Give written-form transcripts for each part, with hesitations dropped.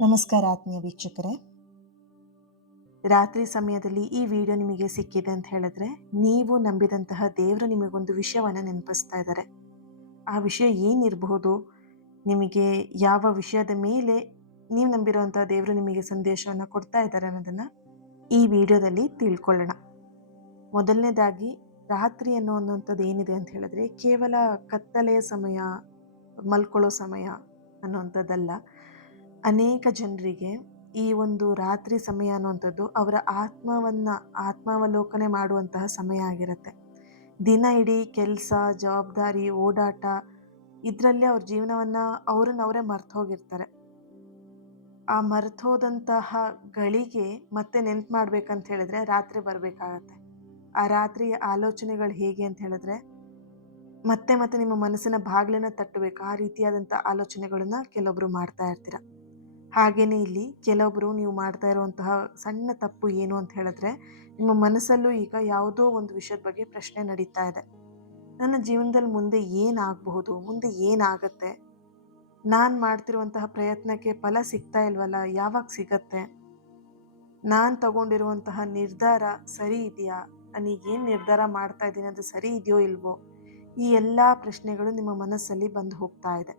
ನಮಸ್ಕಾರ ಆತ್ಮೀಯ ವೀಕ್ಷಕರೇ. ರಾತ್ರಿ ಸಮಯದಲ್ಲಿ ಈ ವಿಡಿಯೋ ನಿಮಗೆ ಸಿಕ್ಕಿದೆ ಅಂತ ಹೇಳಿದ್ರೆ, ನೀವು ನಂಬಿದಂತಹ ದೇವರು ನಿಮಗೊಂದು ವಿಷಯವನ್ನು ನೆನಪಿಸ್ತಾ ಇದ್ದಾರೆ. ಆ ವಿಷಯ ಏನಿರಬಹುದು, ನಿಮಗೆ ಯಾವ ವಿಷಯದ ಮೇಲೆ ನೀವು ನಂಬಿರುವಂತಹ ದೇವರು ನಿಮಗೆ ಸಂದೇಶವನ್ನು ಕೊಡ್ತಾ ಇದ್ದಾರೆ ಅನ್ನೋದನ್ನು ಈ ವಿಡಿಯೋದಲ್ಲಿ ತಿಳ್ಕೊಳ್ಳೋಣ. ಮೊದಲನೇದಾಗಿ, ರಾತ್ರಿ ಅನ್ನುವಂಥದ್ದು ಏನಿದೆ ಅಂತ ಹೇಳಿದ್ರೆ ಕೇವಲ ಕತ್ತಲೆಯ ಸಮಯ, ಮಲ್ಕೊಳ್ಳೋ ಸಮಯ ಅನ್ನುವಂಥದ್ದಲ್ಲ. ಅನೇಕ ಜನರಿಗೆ ಈ ಒಂದು ರಾತ್ರಿ ಸಮಯ ಅನ್ನುವಂಥದ್ದು ಅವರ ಆತ್ಮಾವಲೋಕನೆ ಮಾಡುವಂತಹ ಸಮಯ ಆಗಿರುತ್ತೆ. ದಿನ ಇಡೀ ಕೆಲಸ, ಜವಾಬ್ದಾರಿ, ಓಡಾಟ ಇದರಲ್ಲೇ ಅವ್ರ ಜೀವನವನ್ನು ಅವರೇ ಮರ್ತು ಹೋಗಿರ್ತಾರೆ. ಆ ಮರ್ತು ಹೋದಂತಹ ಗಳಿಗೆ ಮತ್ತೆ ನೆನ್ಪು ಮಾಡ್ಬೇಕಂತ ಹೇಳಿದ್ರೆ ರಾತ್ರಿ ಬರಬೇಕಾಗತ್ತೆ. ಆ ರಾತ್ರಿಯ ಆಲೋಚನೆಗಳು ಹೇಗೆ ಅಂತ ಹೇಳಿದ್ರೆ, ಮತ್ತೆ ಮತ್ತೆ ನಿಮ್ಮ ಮನಸ್ಸಿನ ಬಾಗಿಲನ್ನು ತಟ್ಟಬೇಕು. ಆ ರೀತಿಯಾದಂಥ ಆಲೋಚನೆಗಳನ್ನು ಕೆಲವೊಬ್ರು ಮಾಡ್ತಾ ಇರ್ತೀರ. ಹಾಗೆಯೇ ಇಲ್ಲಿ ಕೆಲವೊಬ್ಬರು ನೀವು ಮಾಡ್ತಾ ಇರುವಂತಹ ಸಣ್ಣ ತಪ್ಪು ಏನು ಅಂತ ಹೇಳಿದ್ರೆ, ನಿಮ್ಮ ಮನಸ್ಸಲ್ಲೂ ಈಗ ಯಾವುದೋ ಒಂದು ವಿಷಯದ ಬಗ್ಗೆ ಪ್ರಶ್ನೆ ನಡೀತಾ ಇದೆ. ನನ್ನ ಜೀವನದಲ್ಲಿ ಮುಂದೆ ಏನಾಗಬಹುದು, ಮುಂದೆ ಏನಾಗತ್ತೆ, ನಾನು ಮಾಡ್ತಿರುವಂತಹ ಪ್ರಯತ್ನಕ್ಕೆ ಫಲ ಸಿಗ್ತಾ ಇಲ್ವಲ್ಲ, ಯಾವಾಗ ಸಿಗತ್ತೆ, ನಾನು ತಗೊಂಡಿರುವಂತಹ ನಿರ್ಧಾರ ಸರಿ ಇದೆಯಾ, ನಾನೀಗೇನು ನಿರ್ಧಾರ ಮಾಡ್ತಾ ಇದ್ದೀನಿ ಅದು ಸರಿ ಇದೆಯೋ ಇಲ್ವೋ, ಈ ಎಲ್ಲ ಪ್ರಶ್ನೆಗಳು ನಿಮ್ಮ ಮನಸ್ಸಲ್ಲಿ ಬಂದು ಹೋಗ್ತಾ ಇದೆ.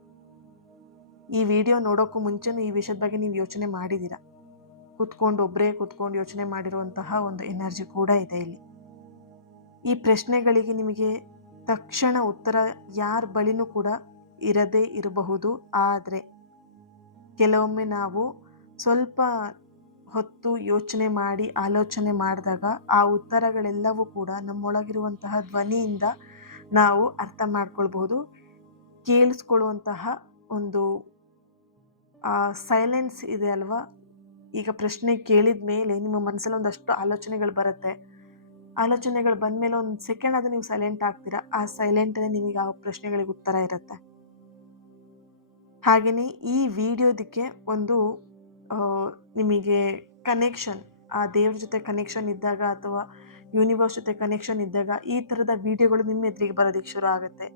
ಈ ವಿಡಿಯೋ ನೋಡೋಕ್ಕೂ ಮುಂಚೆನೂ ಈ ವಿಷಯದ ಬಗ್ಗೆ ನೀವು ಯೋಚನೆ ಮಾಡಿದ್ದೀರಾ. ಒಬ್ಬರೇ ಕೂತ್ಕೊಂಡು ಯೋಚನೆ ಮಾಡಿರುವಂತಹ ಒಂದು ಎನರ್ಜಿ ಕೂಡ ಇದೆ ಇಲ್ಲಿ. ಈ ಪ್ರಶ್ನೆಗಳಿಗೆ ನಿಮಗೆ ತಕ್ಷಣ ಉತ್ತರ ಯಾರ ಬಳಿನೂ ಕೂಡ ಇರದೇ ಇರಬಹುದು. ಆದರೆ ಕೆಲವೊಮ್ಮೆ ನಾವು ಸ್ವಲ್ಪ ಹೊತ್ತು ಯೋಚನೆ ಮಾಡಿ ಆಲೋಚನೆ ಮಾಡಿದಾಗ ಆ ಉತ್ತರಗಳೆಲ್ಲವೂ ಕೂಡ ನಮ್ಮೊಳಗಿರುವಂತಹ ಧ್ವನಿಯಿಂದ ನಾವು ಅರ್ಥ ಮಾಡ್ಕೊಳ್ಬಹುದು. ಕೇಳಿಸ್ಕೊಳ್ಳುವಂತಹ ಒಂದು ಸೈಲೆನ್ಸ್ ಇದೆ ಅಲ್ವಾ. ಈಗ ಪ್ರಶ್ನೆ ಕೇಳಿದ ಮೇಲೆ ನಿಮ್ಮ ಮನಸ್ಸಲ್ಲಿ ಒಂದಷ್ಟು ಆಲೋಚನೆಗಳು ಬರುತ್ತೆ. ಆಲೋಚನೆಗಳು ಬಂದ ಮೇಲೆ ಒಂದು ಸೆಕೆಂಡ್ ಅದು ನೀವು ಸೈಲೆಂಟ್ ಆಗ್ತೀರಾ. ಆ ಸೈಲೆಂಟಲ್ಲಿ ನಿಮಗೆ ಆ ಪ್ರಶ್ನೆಗಳಿಗೆ ಉತ್ತರ ಇರುತ್ತೆ. ಹಾಗೆಯೇ ಈ ವಿಡಿಯೋದಕ್ಕೆ ಒಂದು ನಿಮಗೆ ಕನೆಕ್ಷನ್, ಆ ದೇವ್ರ ಜೊತೆ ಕನೆಕ್ಷನ್ ಇದ್ದಾಗ ಅಥವಾ ಯೂನಿವರ್ಸ್ ಜೊತೆ ಕನೆಕ್ಷನ್ ಇದ್ದಾಗ ಈ ಥರದ ವಿಡಿಯೋಗಳು ನಿಮ್ಮ ಎದುರಿಗೆ ಬರೋದಕ್ಕೆ ಶುರು ಆಗುತ್ತೆ.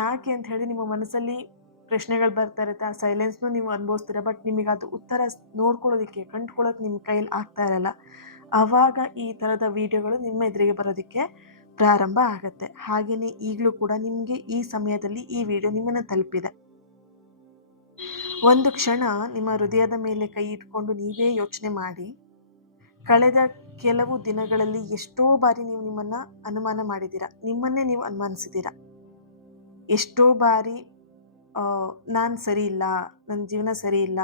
ಯಾಕೆ ಅಂತ ಹೇಳಿ ನಿಮ್ಮ ಮನಸ್ಸಲ್ಲಿ ಪ್ರಶ್ನೆಗಳು ಬರ್ತಾ ಇರುತ್ತೆ, ಆ ಸೈಲೆನ್ಸ್ನೂ ನೀವು ಅನುಭವಿಸ್ತೀರ. ಬಟ್ ನಿಮಗೆ ಅದು ಉತ್ತರ ನೋಡ್ಕೊಳ್ಳೋದಕ್ಕೆ, ಕಂಡುಕೊಳ್ಳೋಕೆ ನಿಮ್ಮ ಕೈಯಲ್ಲಿ ಆಗ್ತಾ ಇರಲ್ಲ. ಆವಾಗ ಈ ಥರದ ವಿಡಿಯೋಗಳು ನಿಮ್ಮ ಎದುರಿಗೆ ಬರೋದಕ್ಕೆ ಪ್ರಾರಂಭ ಆಗುತ್ತೆ. ಹಾಗೆಯೇ ಈಗಲೂ ಕೂಡ ನಿಮಗೆ ಈ ಸಮಯದಲ್ಲಿ ಈ ವಿಡಿಯೋ ನಿಮ್ಮನ್ನು ತಲುಪಿದೆ. ಒಂದು ಕ್ಷಣ ನಿಮ್ಮ ಹೃದಯದ ಮೇಲೆ ಕೈ ಇಟ್ಕೊಂಡು ನೀವೇ ಯೋಚನೆ ಮಾಡಿ, ಕಳೆದ ಕೆಲವು ದಿನಗಳಲ್ಲಿ ಎಷ್ಟೋ ಬಾರಿ ನೀವು ನಿಮ್ಮನ್ನು ಅನುಮಾನ ಮಾಡಿದ್ದೀರಾ, ನಿಮ್ಮನ್ನೇ ನೀವು ಅನುಮಾನಿಸಿದ್ದೀರಾ. ಎಷ್ಟೋ ಬಾರಿ ನಾನು ಸರಿ ಇಲ್ಲ, ನನ್ನ ಜೀವನ ಸರಿ ಇಲ್ಲ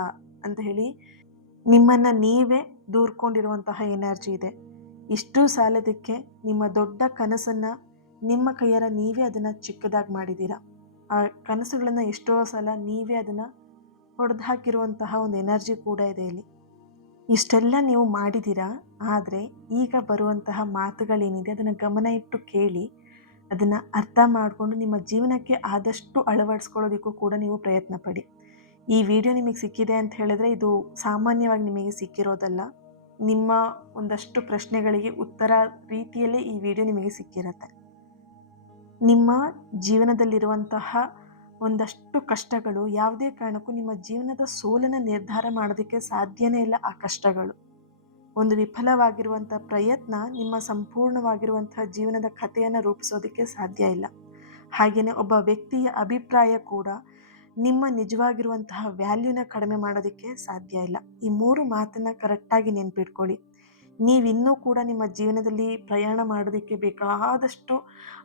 ಅಂತ ಹೇಳಿ ನಿಮ್ಮನ್ನು ನೀವೇ ದೂರ್ಕೊಂಡಿರುವಂತಹ ಎನರ್ಜಿ ಇದೆ. ಇಷ್ಟು ಸಾಲದಕ್ಕೆ ನಿಮ್ಮ ದೊಡ್ಡ ಕನಸನ್ನು ನಿಮ್ಮ ಕೈಯಾರ ನೀವೇ ಅದನ್ನು ಚಿಕ್ಕದಾಗಿ ಮಾಡಿದ್ದೀರಾ. ಆ ಕನಸುಗಳನ್ನು ಎಷ್ಟೋ ಸಲ ನೀವೇ ಅದನ್ನು ಹೊಡೆದು ಹಾಕಿರುವಂತಹ ಒಂದು ಎನರ್ಜಿ ಕೂಡ ಇದೆ ಇಲ್ಲಿ. ಇಷ್ಟೆಲ್ಲ ನೀವು ಮಾಡಿದ್ದೀರಾ. ಆದರೆ ಈಗ ಬರುವಂತಹ ಮಾತುಗಳೇನಿದೆ ಅದನ್ನು ಗಮನ ಇಟ್ಟು ಕೇಳಿ, ಅದನ್ನು ಅರ್ಥ ಮಾಡಿಕೊಂಡು ನಿಮ್ಮ ಜೀವನಕ್ಕೆ ಆದಷ್ಟು ಅಳವಡಿಸ್ಕೊಳ್ಳೋದಕ್ಕೂ ಕೂಡ ನೀವು ಪ್ರಯತ್ನ ಪಡಿ. ಈ ವಿಡಿಯೋ ನಿಮಗೆ ಸಿಕ್ಕಿದೆ ಅಂತ ಹೇಳಿದ್ರೆ ಇದು ಸಾಮಾನ್ಯವಾಗಿ ನಿಮಗೆ ಸಿಕ್ಕಿರೋದಲ್ಲ. ನಿಮ್ಮ ಒಂದಷ್ಟು ಪ್ರಶ್ನೆಗಳಿಗೆ ಉತ್ತರ ರೀತಿಯಲ್ಲೇ ಈ ವಿಡಿಯೋ ನಿಮಗೆ ಸಿಕ್ಕಿರುತ್ತೆ. ನಿಮ್ಮ ಜೀವನದಲ್ಲಿರುವಂತಹ ಒಂದಷ್ಟು ಕಷ್ಟಗಳು ಯಾವುದೇ ಕಾರಣಕ್ಕೂ ನಿಮ್ಮ ಜೀವನದ ಸೋಲನ್ನು ನಿರ್ಧಾರ ಮಾಡೋದಕ್ಕೆ ಸಾಧ್ಯನೇ ಇಲ್ಲ. ಆ ಕಷ್ಟಗಳು, ಒಂದು ವಿಫಲವಾಗಿರುವಂಥ ಪ್ರಯತ್ನ ನಿಮ್ಮ ಸಂಪೂರ್ಣವಾಗಿರುವಂತಹ ಜೀವನದ ಕಥೆಯನ್ನು ರೂಪಿಸೋದಕ್ಕೆ ಸಾಧ್ಯ ಇಲ್ಲ. ಹಾಗೆಯೇ ಒಬ್ಬ ವ್ಯಕ್ತಿಯ ಅಭಿಪ್ರಾಯ ಕೂಡ ನಿಮ್ಮ ನಿಜವಾಗಿರುವಂತಹ ವ್ಯಾಲ್ಯೂನ ಕಡಿಮೆ ಮಾಡೋದಕ್ಕೆ ಸಾಧ್ಯ ಇಲ್ಲ. ಈ 3 ಮಾತನ್ನು ಕರೆಕ್ಟಾಗಿ ನೆನ್ಪಿಟ್ಕೊಳ್ಳಿ. ನೀವಿನ್ನೂ ಕೂಡ ನಿಮ್ಮ ಜೀವನದಲ್ಲಿ ಪ್ರಯಾಣ ಮಾಡೋದಕ್ಕೆ ಬೇಕಾದಷ್ಟು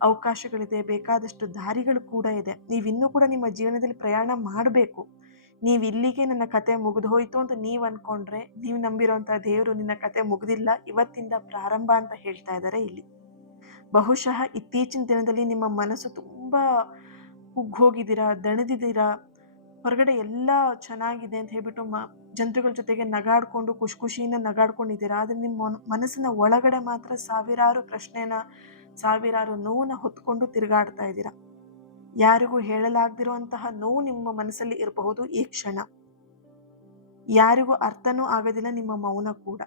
ಅವಕಾಶಗಳಿದೆ, ಬೇಕಾದಷ್ಟು ದಾರಿಗಳು ಕೂಡ ಇದೆ. ನೀವಿನ್ನೂ ಕೂಡ ನಿಮ್ಮ ಜೀವನದಲ್ಲಿ ಪ್ರಯಾಣ ಮಾಡಬೇಕು. ನೀವು ಇಲ್ಲಿಗೆ ನನ್ನ ಕತೆ ಮುಗಿದು ಹೋಯಿತು ಅಂತ ನೀವು ಅಂದ್ಕೊಂಡ್ರೆ, ನೀವು ನಂಬಿರೋಂಥ ದೇವರು ನಿನ್ನ ಕತೆ ಮುಗಿದಿಲ್ಲ, ಇವತ್ತಿಂದ ಪ್ರಾರಂಭ ಅಂತ ಹೇಳ್ತಾ ಇದ್ದಾರೆ ಇಲ್ಲಿ. ಬಹುಶಃ ಇತ್ತೀಚಿನ ದಿನದಲ್ಲಿ ನಿಮ್ಮ ಮನಸ್ಸು ತುಂಬ ಕುಗ್ಗೋಗಿದ್ದೀರಾ, ದಣಿದಿದ್ದೀರಾ. ಹೊರಗಡೆ ಎಲ್ಲ ಚೆನ್ನಾಗಿದೆ ಅಂತ ಹೇಳ್ಬಿಟ್ಟು ಜನರುಗಳ ಜೊತೆಗೆ ನಗಾಡ್ಕೊಂಡು ಖುಷಿಯಿಂದ ನಗಾಡ್ಕೊಂಡಿದ್ದೀರಾ. ಆದರೆ ನಿಮ್ಮ ಮನಸ್ಸಿನ ಒಳಗಡೆ ಮಾತ್ರ ಸಾವಿರಾರು ಪ್ರಶ್ನೆನ, ಸಾವಿರಾರು ನೋವನ್ನ ಹೊತ್ಕೊಂಡು ತಿರುಗಾಡ್ತಾ ಇದ್ದೀರಾ. ಯಾರಿಗೂ ಹೇಳಲಾಗದಿರುವಂತಹ ನೋವು ನಿಮ್ಮ ಮನಸ್ಸಲ್ಲಿ ಇರಬಹುದು ಈ ಕ್ಷಣ. ಯಾರಿಗೂ ಅರ್ಥನೂ ಆಗೋದಿಲ್ಲ ನಿಮ್ಮ ಮೌನ ಕೂಡ.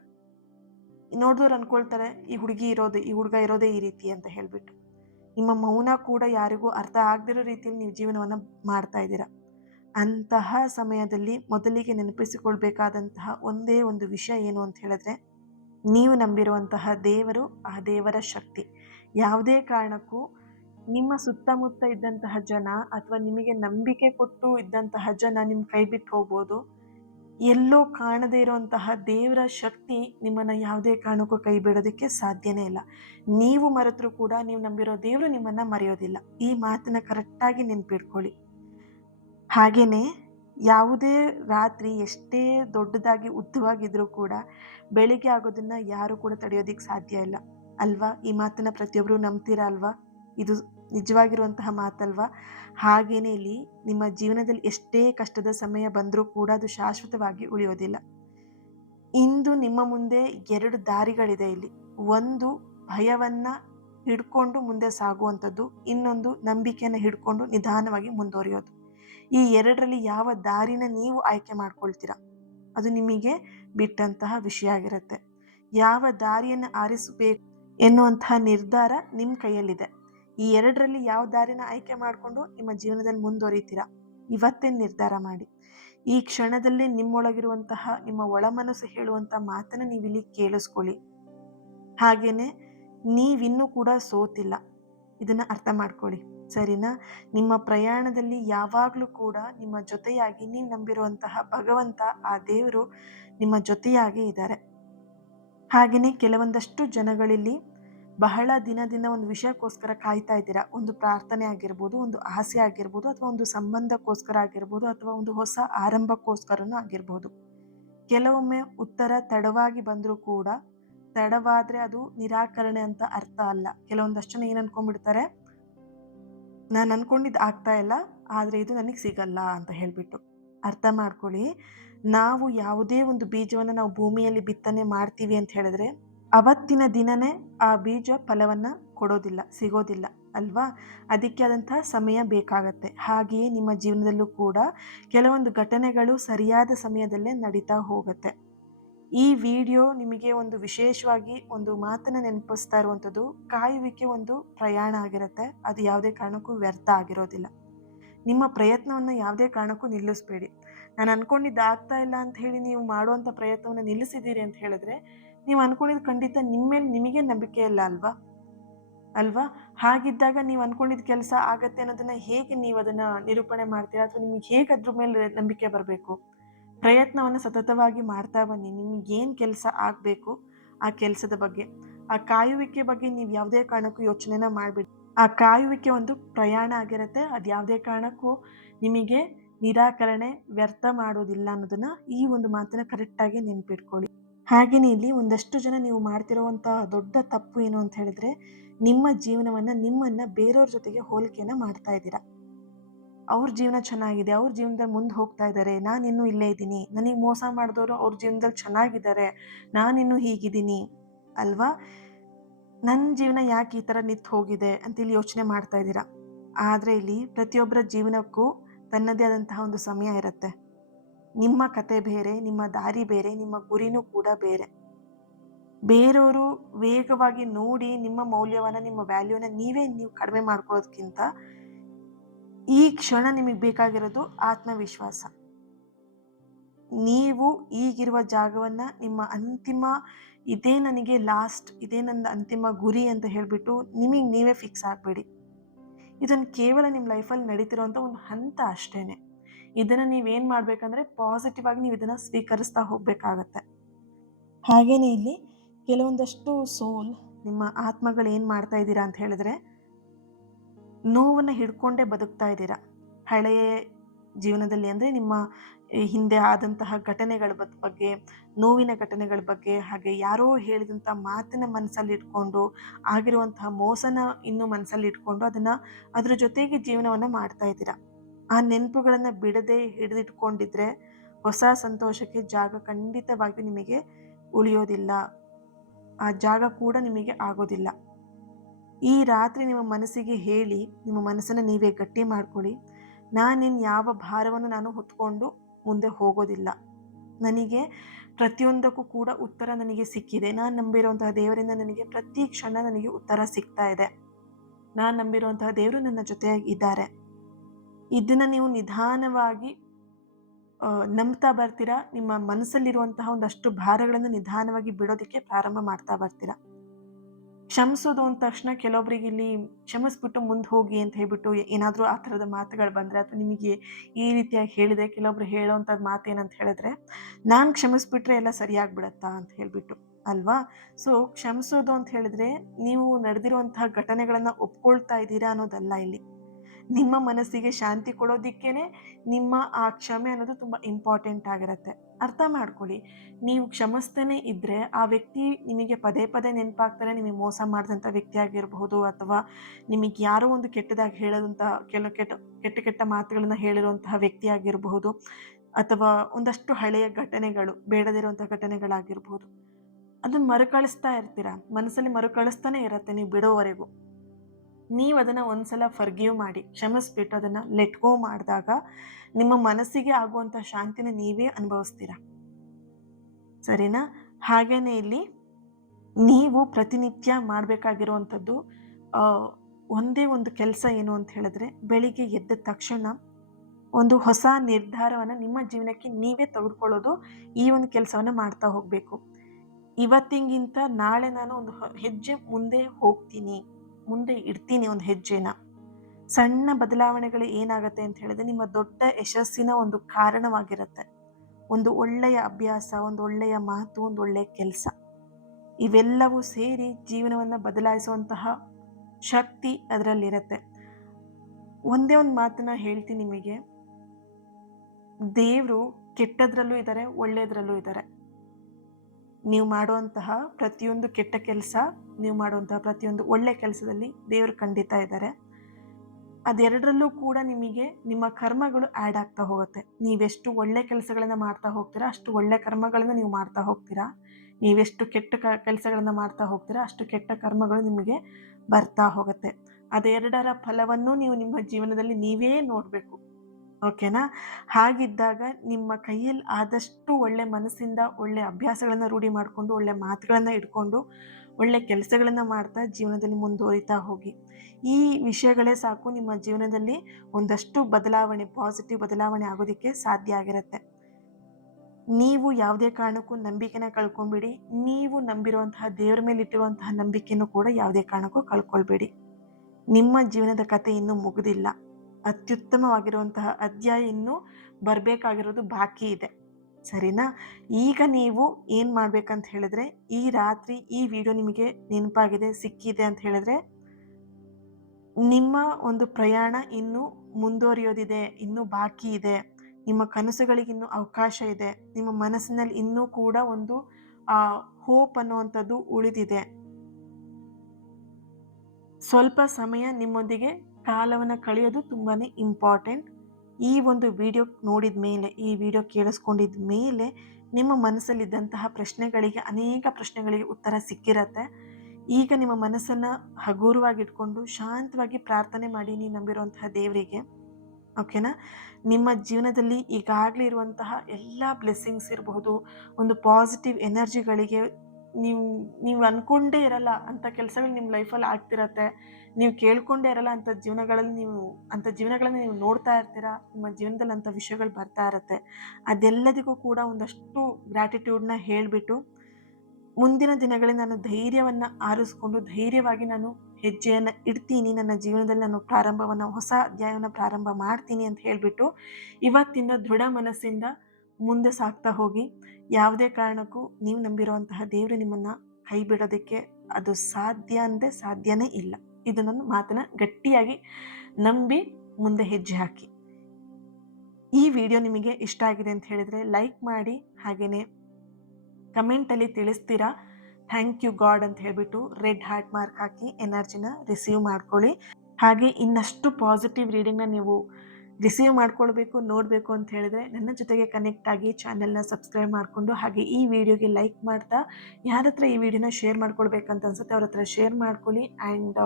ನೋಡಿದವ್ರು ಅನ್ಕೊಳ್ತಾರೆ, ಈ ಹುಡುಗ ಇರೋದೇ ಈ ರೀತಿ ಅಂತ ಹೇಳ್ಬಿಟ್ಟು. ನಿಮ್ಮ ಮೌನ ಕೂಡ ಯಾರಿಗೂ ಅರ್ಥ ಆಗದಿರೋ ರೀತಿಯಲ್ಲಿ ನೀವು ಜೀವನವನ್ನು ಮಾಡ್ತಾ ಇದ್ದೀರಾ. ಅಂತಹ ಸಮಯದಲ್ಲಿ ಮೊದಲಿಗೆ ನೆನಪಿಸಿಕೊಳ್ಬೇಕಾದಂತಹ ಒಂದೇ ಒಂದು ವಿಷಯ ಏನು ಅಂತ ಹೇಳಿದ್ರೆ, ನೀವು ನಂಬಿರುವಂತಹ ದೇವರು, ಆ ದೇವರ ಶಕ್ತಿ. ಯಾವುದೇ ಕಾರಣಕ್ಕೂ ನಿಮ್ಮ ಸುತ್ತಮುತ್ತ ಇದ್ದಂತಹ ಜನ ಅಥವಾ ನಿಮಗೆ ನಂಬಿಕೆ ಕೊಟ್ಟು ಇದ್ದಂತಹ ಜನ ನಿಮ್ಮ ಕೈ ಬಿಟ್ಟು ಹೋಗ್ಬೋದು. ಎಲ್ಲೋ ಕಾಣದೇ ಇರುವಂತಹ ದೇವರ ಶಕ್ತಿ ನಿಮ್ಮನ್ನು ಯಾವುದೇ ಕಾರಣಕ್ಕೂ ಕೈ ಬಿಡೋದಕ್ಕೆ ಸಾಧ್ಯನೇ ಇಲ್ಲ. ನೀವು ಮರೆತರೂ ಕೂಡ ನೀವು ನಂಬಿರೋ ದೇವರು ನಿಮ್ಮನ್ನು ಮರೆಯೋದಿಲ್ಲ. ಈ ಮಾತನ್ನ ಕರೆಕ್ಟಾಗಿ ನೆನ್ಪಿಟ್ಕೊಳ್ಳಿ. ಹಾಗೆಯೇ ಯಾವುದೇ ರಾತ್ರಿ ಎಷ್ಟೇ ದೊಡ್ಡದಾಗಿ ಉದ್ದವಾಗಿದ್ರೂ ಕೂಡ ಬೆಳಿಗ್ಗೆ ಆಗೋದನ್ನು ಯಾರು ಕೂಡ ತಡೆಯೋದಕ್ಕೆ ಸಾಧ್ಯ ಇಲ್ಲ ಅಲ್ವಾ? ಈ ಮಾತನ್ನು ಪ್ರತಿಯೊಬ್ಬರು ನಂಬ್ತೀರಾ ಅಲ್ವಾ? ಇದು ನಿಜವಾಗಿರುವಂತಹ ಮಾತಲ್ವಾ? ಹಾಗೇನೇ ಇಲ್ಲಿ ನಿಮ್ಮ ಜೀವನದಲ್ಲಿ ಎಷ್ಟೇ ಕಷ್ಟದ ಸಮಯ ಬಂದರೂ ಕೂಡ ಅದು ಶಾಶ್ವತವಾಗಿ ಉಳಿಯೋದಿಲ್ಲ. ಇಂದು ನಿಮ್ಮ ಮುಂದೆ 2 ದಾರಿಗಳಿದೆ ಇಲ್ಲಿ. ಒಂದು ಭಯವನ್ನ ಹಿಡ್ಕೊಂಡು ಮುಂದೆ ಸಾಗುವಂಥದ್ದು, ಇನ್ನೊಂದು ನಂಬಿಕೆಯನ್ನು ಹಿಡ್ಕೊಂಡು ನಿಧಾನವಾಗಿ ಮುಂದುವರಿಯೋದು. ಈ 2ರಲ್ಲಿ ಯಾವ ದಾರಿನ ನೀವು ಆಯ್ಕೆ ಮಾಡ್ಕೊಳ್ತೀರಾ ಅದು ನಿಮಗೆ ಬಿಟ್ಟಂತಹ ವಿಷಯ ಆಗಿರುತ್ತೆ. ಯಾವ ದಾರಿಯನ್ನು ಆರಿಸಬೇಕು ಎನ್ನುವಂತಹ ನಿರ್ಧಾರ ನಿಮ್ಮ ಕೈಯಲ್ಲಿದೆ. ಈ 2ರಲ್ಲಿ ಯಾವ ದಾರಿನ ಆಯ್ಕೆ ಮಾಡಿಕೊಂಡು ನಿಮ್ಮ ಜೀವನದಲ್ಲಿ ಮುಂದುವರಿತೀರಾ ಇವತ್ತೇ ನಿರ್ಧಾರ ಮಾಡಿ. ಈ ಕ್ಷಣದಲ್ಲಿ ನಿಮ್ಮೊಳಗಿರುವಂತಹ ನಿಮ್ಮ ಒಳ ಮನಸ್ಸು ಹೇಳುವಂಥ ಮಾತನ್ನು ನೀವಿಲ್ಲಿ ಕೇಳಿಸ್ಕೊಳ್ಳಿ. ಹಾಗೇನೆ ನೀವಿನ್ನೂ ಕೂಡ ಸೋತಿಲ್ಲ, ಇದನ್ನು ಅರ್ಥ ಮಾಡ್ಕೊಳ್ಳಿ, ಸರಿನಾ? ನಿಮ್ಮ ಪ್ರಯಾಣದಲ್ಲಿ ಯಾವಾಗಲೂ ಕೂಡ ನಿಮ್ಮ ಜೊತೆಯಾಗಿ ನೀವು ನಂಬಿರುವಂತಹ ಭಗವಂತ, ಆ ದೇವರು ನಿಮ್ಮ ಜೊತೆಯಾಗಿ ಇದ್ದಾರೆ. ಹಾಗೆಯೇ ಕೆಲವೊಂದಷ್ಟು ಜನಗಳಲ್ಲಿ ಬಹಳ ದಿನ ಒಂದು ವಿಷಯಕ್ಕೋಸ್ಕರ ಕಾಯ್ತಾ ಇದ್ದೀರಾ. ಒಂದು ಪ್ರಾರ್ಥನೆ ಆಗಿರ್ಬೋದು, ಒಂದು ಆಸೆ ಆಗಿರ್ಬೋದು, ಅಥವಾ ಒಂದು ಸಂಬಂಧಕ್ಕೋಸ್ಕರ ಆಗಿರ್ಬೋದು, ಅಥವಾ ಒಂದು ಹೊಸ ಆರಂಭಕ್ಕೋಸ್ಕರನೂ ಆಗಿರ್ಬೋದು. ಕೆಲವೊಮ್ಮೆ ಉತ್ತರ ತಡವಾಗಿ ಬಂದರೂ ಕೂಡ ತಡವಾದರೆ ಅದು ನಿರಾಕರಣೆ ಅಂತ ಅರ್ಥ ಅಲ್ಲ. ಕೆಲವೊಂದಷ್ಟು ಜನ ಏನು ಅನ್ಕೊಂಡ್ಬಿಡ್ತಾರೆ, ನಾನು ಅನ್ಕೊಂಡಿದ್ದು ಆಗ್ತಾ ಇಲ್ಲ, ಆದರೆ ಇದು ನನಗೆ ಸಿಗಲ್ಲ ಅಂತ ಹೇಳಿಬಿಟ್ಟು. ಅರ್ಥ ಮಾಡ್ಕೊಳ್ಳಿ, ನಾವು ಯಾವುದೇ ಒಂದು ಬೀಜವನ್ನು ನಾವು ಭೂಮಿಯಲ್ಲಿ ಬಿತ್ತನೆ ಮಾಡ್ತೀವಿ ಅಂತ ಹೇಳಿದ್ರೆ ಅವತ್ತಿನ ದಿನನೇ ಆ ಬೀಜ ಫಲವನ್ನು ಕೊಡೋದಿಲ್ಲ, ಸಿಗೋದಿಲ್ಲ ಅಲ್ವಾ? ಅದಕ್ಕೆ ಆದಂತಹ ಸಮಯ ಬೇಕಾಗತ್ತೆ. ಹಾಗೆಯೇ ನಿಮ್ಮ ಜೀವನದಲ್ಲೂ ಕೂಡ ಕೆಲವೊಂದು ಘಟನೆಗಳು ಸರಿಯಾದ ಸಮಯದಲ್ಲೇ ನಡೀತಾ ಹೋಗುತ್ತೆ. ಈ ವಿಡಿಯೋ ನಿಮಗೆ ಒಂದು ವಿಶೇಷವಾಗಿ ಒಂದು ಮಾತನ್ನು ನೆನಪಿಸ್ತಾ ಇರುವಂಥದ್ದು, ಕಾಯುವಿಕೆ ಒಂದು ಪ್ರಯಾಣ ಆಗಿರುತ್ತೆ. ಅದು ಯಾವುದೇ ಕಾರಣಕ್ಕೂ ವ್ಯರ್ಥ ಆಗಿರೋದಿಲ್ಲ. ನಿಮ್ಮ ಪ್ರಯತ್ನವನ್ನು ಯಾವುದೇ ಕಾರಣಕ್ಕೂ ನಿಲ್ಲಿಸಬೇಡಿ. ನಾನು ಅನ್ಕೊಂಡಿದ್ದು ಆಗ್ತಾ ಇಲ್ಲ ಅಂತ ಹೇಳಿ ನೀವು ಮಾಡುವಂಥ ಪ್ರಯತ್ನವನ್ನು ನಿಲ್ಲಿಸಿದ್ದೀರಿ ಅಂತ ಹೇಳಿದ್ರೆ ನೀವು ಅನ್ಕೊಂಡಿದ್ದು ಖಂಡಿತ ನಿಮಗೆ ನಂಬಿಕೆ ಇಲ್ಲ ಅಲ್ವಾ? ಹಾಗಿದ್ದಾಗ ನೀವು ಅನ್ಕೊಂಡಿದ್ದ ಕೆಲಸ ಆಗತ್ತೆ ಅನ್ನೋದನ್ನ ಹೇಗೆ ನೀವು ಅದನ್ನು ನಿರೂಪಣೆ ಮಾಡ್ತೀರಾ, ಅಥವಾ ನಿಮಗೆ ಹೇಗೆ ಅದ್ರ ಮೇಲೆ ನಂಬಿಕೆ ಬರಬೇಕು? ಪ್ರಯತ್ನವನ್ನು ಸತತವಾಗಿ ಮಾಡ್ತಾ ಬನ್ನಿ. ನಿಮಗೇನು ಕೆಲಸ ಆಗಬೇಕು ಆ ಕೆಲಸದ ಬಗ್ಗೆ, ಆ ಕಾಯುವಿಕೆ ಬಗ್ಗೆ ನೀವು ಯಾವುದೇ ಕಾರಣಕ್ಕೂ ಯೋಚನೆನ ಮಾಡಬೇಡಿ. ಆ ಕಾಯುವಿಕೆ ಒಂದು ಪ್ರಯಾಣ ಆಗಿರುತ್ತೆ. ಅದು ಯಾವುದೇ ಕಾರಣಕ್ಕೂ ನಿಮಗೆ ನಿರಾಕರಣೆ ವ್ಯರ್ಥ ಮಾಡೋದಿಲ್ಲ ಅನ್ನೋದನ್ನ ಈ ಒಂದು ಮಾತನ್ನ ಕರೆಕ್ಟಾಗಿ ನೆನ್ಪಿಟ್ಕೊಳ್ಳಿ. ಹಾಗೆಯೇ ಇಲ್ಲಿ ಒಂದಷ್ಟು ಜನ ನೀವು ಮಾಡ್ತಿರುವಂಥ ದೊಡ್ಡ ತಪ್ಪು ಏನು ಅಂತ ಹೇಳಿದ್ರೆ, ನಿಮ್ಮ ಜೀವನವನ್ನು ನಿಮ್ಮನ್ನು ಬೇರೆಯವ್ರ ಜೊತೆಗೆ ಹೋಲಿಕೆಯನ್ನು ಮಾಡ್ತಾ ಇದ್ದೀರಾ. ಅವ್ರ ಜೀವನ ಚೆನ್ನಾಗಿದೆ, ಅವ್ರ ಜೀವನದಲ್ಲಿ ಮುಂದೆ ಹೋಗ್ತಾ ಇದ್ದಾರೆ, ನಾನಿನ್ನೂ ಇಲ್ಲೇ ಇದ್ದೀನಿ, ನನಗೆ ಮೋಸ ಮಾಡಿದವರು ಅವ್ರ ಜೀವನದಲ್ಲಿ ಚೆನ್ನಾಗಿದ್ದಾರೆ, ನಾನಿನ್ನೂ ಹೀಗಿದ್ದೀನಿ ಅಲ್ವಾ? ನನ್ನ ಜೀವನ ಯಾಕೆ ಈ ಥರ ನಿಂತು ಹೋಗಿದೆ ಅಂತ ಇಲ್ಲಿ ಯೋಚನೆ ಮಾಡ್ತಾ ಇದ್ದೀರಾ. ಆದರೆ ಇಲ್ಲಿ ಪ್ರತಿಯೊಬ್ಬರ ಜೀವನಕ್ಕೂ ತನ್ನದೇ ಆದಂತಹ ಒಂದು ಸಮಯ ಇರುತ್ತೆ. ನಿಮ್ಮ ಕತೆ ಬೇರೆ, ನಿಮ್ಮ ದಾರಿ ಬೇರೆ, ನಿಮ್ಮ ಗುರಿನೂ ಕೂಡ ಬೇರೆ. ಬೇರೆಯವರು ವೇಗವಾಗಿ ನೋಡಿ ನಿಮ್ಮ ಮೌಲ್ಯವನ್ನು, ನಿಮ್ಮ ವ್ಯಾಲ್ಯೂನ ನೀವು ಕಡಿಮೆ ಮಾಡ್ಕೊಳ್ಳೋದಕ್ಕಿಂತ ಈ ಕ್ಷಣ ನಿಮಗೆ ಬೇಕಾಗಿರೋದು ಆತ್ಮವಿಶ್ವಾಸ. ನೀವು ಈಗಿರುವ ಜಾಗವನ್ನು ನಿಮ್ಮ ಅಂತಿಮ, ಇದೇ ನನಗೆ ಲಾಸ್ಟ್, ಇದೇ ನನ್ನ ಅಂತಿಮ ಗುರಿ ಅಂತ ಹೇಳಿಬಿಟ್ಟು ನಿಮಗೆ ನೀವೇ ಫಿಕ್ಸ್ ಆಗಬೇಡಿ. ಇದನ್ನು ಕೇವಲ ನಿಮ್ಮ ಲೈಫಲ್ಲಿ ನಡೀತಿರೋಂಥ ಒಂದು ಹಂತ ಅಷ್ಟೇ. ಇದನ್ನು ನೀವೇನು ಮಾಡಬೇಕಂದ್ರೆ ಪಾಸಿಟಿವ್ ಆಗಿ ನೀವು ಇದನ್ನು ಸ್ವೀಕರಿಸ್ತಾ ಹೋಗಬೇಕಾಗತ್ತೆ. ಹಾಗೆಯೇ ಇಲ್ಲಿ ಕೆಲವೊಂದಷ್ಟು ಸೋಲ್, ನಿಮ್ಮ ಆತ್ಮಗಳು ಏನು ಮಾಡ್ತಾ ಇದ್ದೀರಾ ಅಂತ ಹೇಳಿದ್ರೆ, ನೋವನ್ನು ಹಿಡ್ಕೊಂಡೇ ಬದುಕ್ತಾ ಇದ್ದೀರಾ. ಹಳೆಯ ಜೀವನದಲ್ಲಿ ಅಂದರೆ ನಿಮ್ಮ ಹಿಂದೆ ಆದಂತಹ ಘಟನೆಗಳ ಬಗ್ಗೆ, ನೋವಿನ ಘಟನೆಗಳ ಬಗ್ಗೆ, ಹಾಗೆ ಯಾರೋ ಹೇಳಿದಂಥ ಮಾತಿನ ಮನಸ್ಸಲ್ಲಿ ಇಟ್ಕೊಂಡು, ಆಗಿರುವಂತಹ ಮೋಸನ ಇನ್ನೂ ಮನಸ್ಸಲ್ಲಿ ಇಟ್ಕೊಂಡು ಅದ್ರ ಜೊತೆಗೆ ಜೀವನವನ್ನು ಮಾಡ್ತಾ ಇದ್ದೀರಾ. ಆ ನೆನಪುಗಳನ್ನು ಬಿಡದೆ ಹಿಡಿದಿಟ್ಕೊಂಡಿದ್ರೆ ಹೊಸ ಸಂತೋಷಕ್ಕೆ ಜಾಗ ಖಂಡಿತವಾಗಿಯೂ ನಿಮಗೆ ಉಳಿಯೋದಿಲ್ಲ. ಆ ಜಾಗ ಕೂಡ ನಿಮಗೆ ಆಗೋದಿಲ್ಲ. ಈ ರಾತ್ರಿ ನಿಮ್ಮ ಮನಸ್ಸಿಗೆ ಹೇಳಿ, ನಿಮ್ಮ ಮನಸ್ಸನ್ನು ನೀವೇ ಗಟ್ಟಿ ಮಾಡ್ಕೊಳ್ಳಿ, ನಾನಿನ್ನು ಯಾವ ಭಾರವನ್ನು ನಾನು ಹೊತ್ಕೊಂಡು ಮುಂದೆ ಹೋಗೋದಿಲ್ಲ. ನನಗೆ ಪ್ರತಿಯೊಂದಕ್ಕೂ ಕೂಡ ಉತ್ತರ ನನಗೆ ಸಿಕ್ಕಿದೆ. ನಾನು ನಂಬಿರುವಂತಹ ದೇವರಿಂದ ನನಗೆ ಪ್ರತಿ ಕ್ಷಣ ನನಗೆ ಉತ್ತರ ಸಿಗ್ತಾ ಇದೆ. ನಾನು ನಂಬಿರುವಂತಹ ದೇವರು ನನ್ನ ಜೊತೆಯಾಗಿ ಇದ್ದಾರೆ. ಇದನ್ನು ನೀವು ನಿಧಾನವಾಗಿ ನಂಬ್ತಾ ಬರ್ತೀರಾ. ನಿಮ್ಮ ಮನಸ್ಸಲ್ಲಿರುವಂತಹ ಒಂದಷ್ಟು ಭಾರಗಳನ್ನು ನಿಧಾನವಾಗಿ ಬಿಡೋದಕ್ಕೆ ಪ್ರಾರಂಭ ಮಾಡ್ತಾ ಬರ್ತೀರಾ. ಕ್ಷಮಿಸೋದು ಅಂದ ತಕ್ಷಣ ಕೆಲವೊಬ್ರಿಗೆ ಇಲ್ಲಿ ಕ್ಷಮಿಸ್ಬಿಟ್ಟು ಮುಂದೆ ಹೋಗಿ ಅಂತ ಹೇಳ್ಬಿಟ್ಟು ಏನಾದರೂ ಆ ಥರದ ಮಾತುಗಳು ಬಂದರೆ ಅಥವಾ ನಿಮಗೆ ಈ ರೀತಿಯಾಗಿ ಹೇಳಿದರೆ ಕೆಲವೊಬ್ರು ಹೇಳೋವಂಥದ್ದು ಮಾತೇನಂತ ಹೇಳಿದ್ರೆ, ನಾನು ಕ್ಷಮಿಸ್ಬಿಟ್ರೆ ಎಲ್ಲ ಸರಿಯಾಗ್ಬಿಡತ್ತಾ ಅಂತ ಹೇಳಿಬಿಟ್ಟು ಅಲ್ವಾ? ಸೊ ಕ್ಷಮಿಸೋದು ಅಂತ ಹೇಳಿದ್ರೆ ನೀವು ನಡೆದಿರುವಂತಹ ಘಟನೆಗಳನ್ನು ಒಪ್ಕೊಳ್ತಾ ಇದ್ದೀರಾ ಅನ್ನೋದಲ್ಲ ಇಲ್ಲಿ. ನಿಮ್ಮ ಮನಸ್ಸಿಗೆ ಶಾಂತಿ ಕೊಡೋದಿಕ್ಕೇನೆ ನಿಮ್ಮ ಆ ಕ್ಷಮೆ ಅನ್ನೋದು ತುಂಬ ಇಂಪಾರ್ಟೆಂಟ್ ಆಗಿರುತ್ತೆ. ಅರ್ಥ ಮಾಡ್ಕೊಳ್ಳಿ, ನೀವು ಕ್ಷಮಿಸ್ತೇನೆ ಇದ್ದರೆ ಆ ವ್ಯಕ್ತಿ ನಿಮಗೆ ಪದೇ ಪದೇ ನೆನಪಾಗ್ತಾರೆ. ನಿಮಗೆ ಮೋಸ ಮಾಡಿದಂಥ ವ್ಯಕ್ತಿ ಆಗಿರಬಹುದು, ಅಥವಾ ನಿಮಗೆ ಯಾರೋ ಒಂದು ಕೆಟ್ಟದಾಗಿ ಹೇಳೋದಂತಹ ಕೆಲವು ಕೆಟ್ಟ ಕೆಟ್ಟ ಮಾತುಗಳನ್ನು ಹೇಳಿರುವಂತಹ ವ್ಯಕ್ತಿ ಆಗಿರಬಹುದು, ಅಥವಾ ಒಂದಷ್ಟು ಹಳೆಯ ಘಟನೆಗಳು, ಬೇಡದಿರುವಂಥ ಘಟನೆಗಳಾಗಿರ್ಬೋದು. ಅದನ್ನು ಮರುಕಳಿಸ್ತಾ ಇರ್ತೀರಾ, ಮನಸ್ಸಲ್ಲಿ ಮರುಕಳಿಸ್ತಾನೆ ಇರುತ್ತೆ ನೀವು ಬಿಡೋವರೆಗೂ. ನೀವು ಅದನ್ನು ಒಂದ್ಸಲ ಫರ್ಗಿವ್ ಮಾಡಿ ಕ್ಷಮಿಸ್ಬಿಟ್ಟು ಅದನ್ನು ಲೆಟ್ ಗೋ ಮಾಡಿದಾಗ ನಿಮ್ಮ ಮನಸ್ಸಿಗೆ ಆಗುವಂಥ ಶಾಂತಿನ ನೀವೇ ಅನುಭವಿಸ್ತೀರ. ಸರಿನಾ? ಹಾಗೇನೆ ಇಲ್ಲಿ ನೀವು ಪ್ರತಿನಿತ್ಯ ಮಾಡಬೇಕಾಗಿರುವಂಥದ್ದು ಒಂದೇ ಒಂದು ಕೆಲಸ ಏನು ಅಂತ ಹೇಳಿದ್ರೆ, ಬೆಳಿಗ್ಗೆ ಎದ್ದ ತಕ್ಷಣ ಒಂದು ಹೊಸ ನಿರ್ಧಾರವನ್ನು ನಿಮ್ಮ ಜೀವನಕ್ಕೆ ನೀವೇ ತೆಗೆದುಕೊಳ್ಳೋದು, ಈ ಒಂದು ಕೆಲಸವನ್ನು ಮಾಡ್ತಾ ಹೋಗಬೇಕು. ಇವತ್ತಿಗಿಂತ ನಾಳೆ ನಾನು ಒಂದು ಹೆಜ್ಜೆ ಮುಂದೆ ಹೋಗ್ತೀನಿ, ಮುಂದೆ ಇಡ್ತೀನಿ ಒಂದು ಹೆಜ್ಜೆನ. ಸಣ್ಣ ಬದಲಾವಣೆಗಳು ಏನಾಗುತ್ತೆ ಅಂತ ಹೇಳಿದ್ರೆ ನಿಮ್ಮ ದೊಡ್ಡ ಯಶಸ್ಸಿನ ಒಂದು ಕಾರಣವಾಗಿರುತ್ತೆ. ಒಂದು ಒಳ್ಳೆಯ ಅಭ್ಯಾಸ, ಒಂದು ಒಳ್ಳೆಯ ಮಾತು, ಒಂದು ಒಳ್ಳೆಯ ಕೆಲಸ, ಇವೆಲ್ಲವೂ ಸೇರಿ ಜೀವನವನ್ನು ಬದಲಾಯಿಸುವಂತಹ ಶಕ್ತಿ ಅದರಲ್ಲಿರುತ್ತೆ. ಒಂದೇ ಒಂದು ಮಾತನ್ನ ಹೇಳ್ತೀನಿ ನಿಮಗೆ, ದೇವರು ಕೆಟ್ಟದ್ರಲ್ಲೂ ಇದ್ದಾರೆ, ಒಳ್ಳೆಯದ್ರಲ್ಲೂ ಇದ್ದಾರೆ. ನೀವು ಮಾಡುವಂತಹ ಪ್ರತಿಯೊಂದು ಕೆಟ್ಟ ಕೆಲಸ, ನೀವು ಮಾಡುವಂತಹ ಪ್ರತಿಯೊಂದು ಒಳ್ಳೆ ಕೆಲಸದಲ್ಲಿ ದೇವರು ಖಂಡಿತ ಇದ್ದಾರೆ. ಅದೆರಡರಲ್ಲೂ ಕೂಡ ನಿಮಗೆ ನಿಮ್ಮ ಕರ್ಮಗಳು ಆ್ಯಡ್ ಆಗ್ತಾ ಹೋಗುತ್ತೆ. ನೀವೆಷ್ಟು ಒಳ್ಳೆ ಕೆಲಸಗಳನ್ನು ಮಾಡ್ತಾ ಹೋಗ್ತೀರಾ ಅಷ್ಟು ಒಳ್ಳೆ ಕರ್ಮಗಳನ್ನು ನೀವು ಮಾಡ್ತಾ ಹೋಗ್ತೀರಾ. ನೀವೆಷ್ಟು ಕೆಟ್ಟ ಕೆಲಸಗಳನ್ನು ಮಾಡ್ತಾ ಹೋಗ್ತೀರಾ ಅಷ್ಟು ಕೆಟ್ಟ ಕರ್ಮಗಳು ನಿಮಗೆ ಬರ್ತಾ ಹೋಗುತ್ತೆ. ಅದೆರಡರ ಫಲವನ್ನು ನೀವು ನಿಮ್ಮ ಜೀವನದಲ್ಲಿ ನೀವೇ ನೋಡಬೇಕು. ಓಕೆನಾ? ಹಾಗಿದ್ದಾಗ ನಿಮ್ಮ ಕೈಯಲ್ಲಿ ಆದಷ್ಟು ಒಳ್ಳೆ ಮನಸ್ಸಿಂದ ಒಳ್ಳೆ ಅಭ್ಯಾಸಗಳನ್ನು ರೂಢಿ ಮಾಡಿಕೊಂಡು, ಒಳ್ಳೆ ಮಾತುಗಳನ್ನು ಇಟ್ಕೊಂಡು, ಒಳ್ಳೆ ಕೆಲಸಗಳನ್ನು ಮಾಡ್ತಾ ಜೀವನದಲ್ಲಿ ಮುಂದುವರಿತಾ ಹೋಗಿ. ಈ ವಿಷಯಗಳೇ ಸಾಕು ನಿಮ್ಮ ಜೀವನದಲ್ಲಿ ಒಂದಷ್ಟು ಬದಲಾವಣೆ, ಪಾಸಿಟಿವ್ ಬದಲಾವಣೆ ಆಗೋದಕ್ಕೆ ಸಾಧ್ಯ ಆಗಿರುತ್ತೆ. ನೀವು ಯಾವುದೇ ಕಾರಣಕ್ಕೂ ನಂಬಿಕೆನ ಕಳ್ಕೊಂಬೇಡಿ. ನೀವು ನಂಬಿರುವಂತಹ ದೇವರ ಮೇಲೆ ಇಟ್ಟಿರುವಂತಹ ನಂಬಿಕೆಯನ್ನು ಕೂಡ ಯಾವುದೇ ಕಾರಣಕ್ಕೂ ಕಳ್ಕೊಳ್ಬೇಡಿ. ನಿಮ್ಮ ಜೀವನದ ಕತೆ ಇನ್ನೂ ಮುಗಿದಿಲ್ಲ. ಅತ್ಯುತ್ತಮವಾಗಿರುವಂತಹ ಅಧ್ಯಾಯ ಇನ್ನೂ ಬರಬೇಕಾಗಿರೋದು ಬಾಕಿ ಇದೆ. ಸರಿನಾ? ಈಗ ನೀವು ಏನು ಮಾಡ್ಬೇಕಂತ ಹೇಳಿದ್ರೆ, ಈ ರಾತ್ರಿ ಈ ವಿಡಿಯೋ ನಿಮಗೆ ನೆನಪಾಗಿದೆ, ಸಿಕ್ಕಿದೆ ಅಂತ ಹೇಳಿದ್ರೆ, ನಿಮ್ಮ ಒಂದು ಪ್ರಯಾಣ ಇನ್ನೂ ಮುಂದುವರಿಯೋದಿದೆ, ಇನ್ನೂ ಬಾಕಿ ಇದೆ. ನಿಮ್ಮ ಕನಸುಗಳಿಗೆ ಇನ್ನೂ ಅವಕಾಶ ಇದೆ. ನಿಮ್ಮ ಮನಸ್ಸಿನಲ್ಲಿ ಇನ್ನೂ ಕೂಡ ಒಂದು ಹೋಪ್ ಅನ್ನುವಂಥದ್ದು ಉಳಿದಿದೆ. ಸ್ವಲ್ಪ ಸಮಯ ನಿಮ್ಮೊಂದಿಗೆ ಕಾಲವನ್ನು ಕಳೆಯೋದು ತುಂಬಾ ಇಂಪಾರ್ಟೆಂಟ್. ಈ ಒಂದು ವಿಡಿಯೋ ನೋಡಿದ ಮೇಲೆ, ಈ ವಿಡಿಯೋ ಕೇಳಿಸ್ಕೊಂಡಿದ ಮೇಲೆ ನಿಮ್ಮ ಮನಸ್ಸಲ್ಲಿದ್ದಂತಹ ಪ್ರಶ್ನೆಗಳಿಗೆ, ಅನೇಕ ಪ್ರಶ್ನೆಗಳಿಗೆ ಉತ್ತರ ಸಿಕ್ಕಿರತ್ತೆ. ಈಗ ನಿಮ್ಮ ಮನಸ್ಸನ್ನು ಹಗುರವಾಗಿಟ್ಕೊಂಡು ಶಾಂತವಾಗಿ ಪ್ರಾರ್ಥನೆ ಮಾಡಿ ನೀವು ನಂಬಿರುವಂತಹ ದೇವರಿಗೆ. ಓಕೆನಾ? ನಿಮ್ಮ ಜೀವನದಲ್ಲಿ ಈಗಾಗಲೇ ಇರುವಂತಹ ಎಲ್ಲ ಬ್ಲೆಸ್ಸಿಂಗ್ಸ್ ಇರಬಹುದು, ಒಂದು ಪಾಸಿಟಿವ್ ಎನರ್ಜಿಗಳಿಗೆ ನೀವು ಅಂದ್ಕೊಂಡೇ ಇರಲ್ಲ ಅಂಥ ಕೆಲಸಗಳು ನಿಮ್ಮ ಲೈಫಲ್ಲಿ ಆಗ್ತಿರತ್ತೆ. ನೀವು ಕೇಳ್ಕೊಂಡೇ ಇರಲ್ಲ ಅಂಥ ಜೀವನಗಳನ್ನು ನೀವು ನೋಡ್ತಾ ಇರ್ತೀರಾ. ನಿಮ್ಮ ಜೀವನದಲ್ಲಿ ಅಂಥ ವಿಷಯಗಳು ಬರ್ತಾ ಇರತ್ತೆ. ಅದೆಲ್ಲದಿಗೂ ಕೂಡ ಒಂದಷ್ಟು ಗ್ರ್ಯಾಟಿಟ್ಯೂಡ್ನ ಹೇಳಿಬಿಟ್ಟು, ಮುಂದಿನ ದಿನಗಳಲ್ಲಿ ನಾನು ಧೈರ್ಯವನ್ನು ಆರಿಸ್ಕೊಂಡು ಧೈರ್ಯವಾಗಿ ನಾನು ಹೆಜ್ಜೆಯನ್ನು ಇಡ್ತೀನಿ, ನನ್ನ ಜೀವನದಲ್ಲಿ ನಾನು ಹೊಸ ಅಧ್ಯಾಯವನ್ನು ಪ್ರಾರಂಭ ಮಾಡ್ತೀನಿ ಅಂತ ಹೇಳಿಬಿಟ್ಟು ಇವತ್ತಿಂದ ದೃಢ ಮನಸ್ಸಿಂದ ಮುಂದೆ ಸಾಗ್ತಾ ಹೋಗಿ. ಯಾವುದೇ ಕಾರಣಕ್ಕೂ ನೀವು ನಂಬಿರುವಂತಹ ದೇವರು ನಿಮ್ಮನ್ನು ಕೈ ಬಿಡೋದಕ್ಕೆ ಅದು ಸಾಧ್ಯನೇ ಇಲ್ಲ. ಇದು ನನ್ನ ಮಾತನ್ನ ಗಟ್ಟಿಯಾಗಿ ನಂಬಿ ಮುಂದೆ ಹೆಜ್ಜೆ ಹಾಕಿ. ಈ ವಿಡಿಯೋ ನಿಮಗೆ ಇಷ್ಟ ಆಗಿದೆ ಅಂತ ಹೇಳಿದರೆ ಲೈಕ್ ಮಾಡಿ, ಹಾಗೆಯೇ ಕಮೆಂಟಲ್ಲಿ ತಿಳಿಸ್ತೀರಾ ಥ್ಯಾಂಕ್ ಯು ಗಾಡ್ ಅಂತ ಹೇಳಿಬಿಟ್ಟು ರೆಡ್ ಹಾರ್ಟ್ ಮಾರ್ಕ್ ಹಾಕಿ ಎನರ್ಜಿನ ರಿಸೀವ್ ಮಾಡ್ಕೊಳ್ಳಿ. ಹಾಗೆ ಇನ್ನಷ್ಟು ಪಾಸಿಟಿವ್ ರೀಡಿಂಗ್ನ ನೀವು ರಿಸೀವ್ ಮಾಡ್ಕೊಳ್ಬೇಕು, ನೋಡಬೇಕು ಅಂತ ಹೇಳಿದ್ರೆ ನನ್ನ ಜೊತೆಗೆ ಕನೆಕ್ಟ್ ಆಗಿ ಚಾನೆಲ್ನ ಸಬ್ಸ್ಕ್ರೈಬ್ ಮಾಡಿಕೊಂಡು, ಹಾಗೆ ಈ ವಿಡಿಯೋಗೆ ಲೈಕ್ ಮಾಡ್ತಾ ಯಾರ ಹತ್ರ ಈ ವಿಡಿಯೋನ ಶೇರ್ ಮಾಡ್ಕೊಳ್ಬೇಕಂತ ಅನ್ಸುತ್ತೆ ಅವ್ರ ಹತ್ರ ಶೇರ್ ಮಾಡ್ಕೊಳ್ಳಿ. ಆ್ಯಂಡ್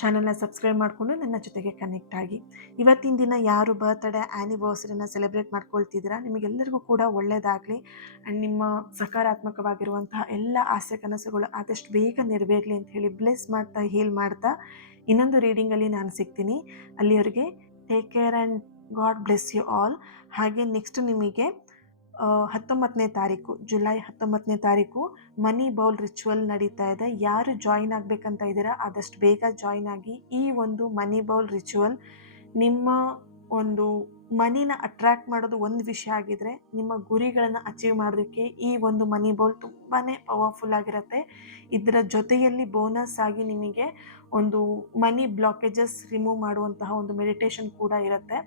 ಚಾನಲ್ನ ಸಬ್ಸ್ಕ್ರೈಬ್ ಮಾಡಿಕೊಂಡು ನನ್ನ ಜೊತೆಗೆ ಕನೆಕ್ಟ್ ಆಗಿ. ಇವತ್ತಿನ ದಿನ ಯಾರು ಬರ್ತ್ಡೇ ಆ್ಯನಿವರ್ಸರಿನ ಸೆಲೆಬ್ರೇಟ್ ಮಾಡ್ಕೊಳ್ತಿದ್ದೀರಾ, ನಿಮಗೆಲ್ಲರಿಗೂ ಕೂಡ ಒಳ್ಳೆಯದಾಗಲಿ. ಆ್ಯಂಡ್ ನಿಮ್ಮ ಸಕಾರಾತ್ಮಕವಾಗಿರುವಂತಹ ಎಲ್ಲ ಆಸೆ ಕನಸುಗಳು ಆದಷ್ಟು ಬೇಗ ನೆರವೇರಲಿ ಅಂತ ಹೇಳಿ ಬ್ಲೆಸ್ ಮಾಡ್ತಾ, ಹೀಲ್ ಮಾಡ್ತಾ ಇನ್ನೊಂದು ರೀಡಿಂಗಲ್ಲಿ ನಾನು ಸಿಗ್ತೀನಿ. ಅಲ್ಲಿಯವರೆಗೆ take care and God bless you all. ಹಾಗೆ ನೆಕ್ಸ್ಟ್ ನಿಮಗೆ 19ನೇ ತಾರೀಕು ಜುಲೈ 19ನೇ ತಾರೀಕು ಮನಿ ಬೌಲ್ ರಿಚುವಲ್ ನಡೀತಾ ಇದೆ. ಯಾರು ಜಾಯಿನ್ ಆಗಬೇಕಂತ ಇದ್ದೀರಾ ಆದಷ್ಟು ಬೇಗ ಜಾಯಿನ್ ಆಗಿ. ಈ ಒಂದು ಮನಿ ಬೌಲ್ ರಿಚುವಲ್ ನಿಮ್ಮ ಒಂದು ಮನಿನ ಅಟ್ರಾಕ್ಟ್ ಮಾಡೋದು ಒಂದು ವಿಷಯ ಆಗಿದ್ರೆ, ನಿಮ್ಮ ಗುರಿಗಳನ್ನು ಅಚೀವ್ ಮಾಡೋದಕ್ಕೆ ಈ ಒಂದು ಮನಿ ಬೌಲ್ ತುಂಬಾ ಪವರ್ಫುಲ್ ಆಗಿರುತ್ತೆ. ಇದರ ಜೊತೆಯಲ್ಲಿ ಬೋನಸ್ ಆಗಿ ನಿಮಗೆ ಒಂದು ಮನಿ ಬ್ಲಾಕೇಜಸ್ ರಿಮೂವ್ ಮಾಡುವಂತಹ ಒಂದು ಮೆಡಿಟೇಷನ್ ಕೂಡ ಇರುತ್ತೆ.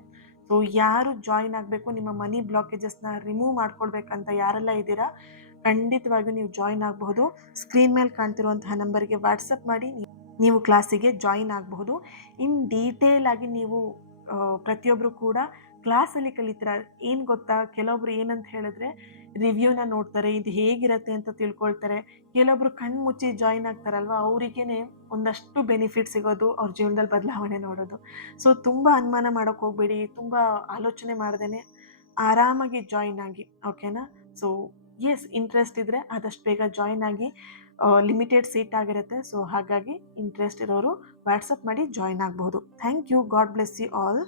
ಸೊ ಯಾರು ಜಾಯಿನ್ ಆಗಬೇಕು, ನಿಮ್ಮ ಮನಿ ಬ್ಲಾಕೇಜಸ್ನ ರಿಮೂವ್ ಮಾಡ್ಕೊಳ್ಬೇಕಂತ ಯಾರೆಲ್ಲ ಇದ್ದೀರಾ ಖಂಡಿತವಾಗಿಯೂ ನೀವು ಜಾಯಿನ್ ಆಗಬಹುದು. ಸ್ಕ್ರೀನ್ ಮೇಲೆ ಕಾಣ್ತಿರುವಂತಹ ನಂಬರ್ಗೆ ವಾಟ್ಸಪ್ ಮಾಡಿ ನೀವು ಕ್ಲಾಸಿಗೆ ಜಾಯಿನ್ ಆಗಬಹುದು. ಇನ್ ಡೀಟೇಲ್ ಆಗಿ ನೀವು ಪ್ರತಿಯೊಬ್ಬರು ಕೂಡ ಕ್ಲಾಸಲ್ಲಿ ಕಲಿತೀರ. ಏನು ಗೊತ್ತಾ, ಕೆಲವೊಬ್ರು ಏನಂತ ಹೇಳಿದ್ರೆ ರಿವ್ಯೂನ ನೋಡ್ತಾರೆ, ಇದು ಹೇಗಿರುತ್ತೆ ಅಂತ ತಿಳ್ಕೊಳ್ತಾರೆ. ಕೆಲವೊಬ್ರು ಕಣ್ಣು ಮುಚ್ಚಿ ಜಾಯಿನ್ ಆಗ್ತಾರಲ್ವ, ಅವರಿಗೇ ಒಂದಷ್ಟು ಬೆನಿಫಿಟ್ ಸಿಗೋದು, ಅವ್ರ ಜೀವನದಲ್ಲಿ ಬದಲಾವಣೆ ನೋಡೋದು. ಸೊ ತುಂಬ ಅನುಮಾನ ಮಾಡೋಕ್ಕೆ ಹೋಗ್ಬೇಡಿ, ತುಂಬ ಆಲೋಚನೆ ಮಾಡ್ದೇ ಆರಾಮಾಗಿ ಜಾಯಿನ್ ಆಗಿ, ಓಕೆನಾ. ಸೊ ಎಸ್, ಇಂಟ್ರೆಸ್ಟ್ ಇದ್ದರೆ ಆದಷ್ಟು ಬೇಗ ಜಾಯಿನ್ ಆಗಿ. ಲಿಮಿಟೆಡ್ ಸೀಟ್ ಆಗಿರುತ್ತೆ. ಸೊ ಹಾಗಾಗಿ ಇಂಟ್ರೆಸ್ಟ್ ಇರೋರು ವಾಟ್ಸಪ್ ಮಾಡಿ ಜಾಯಿನ್ ಆಗಬಹುದು. Thank you. God bless you all.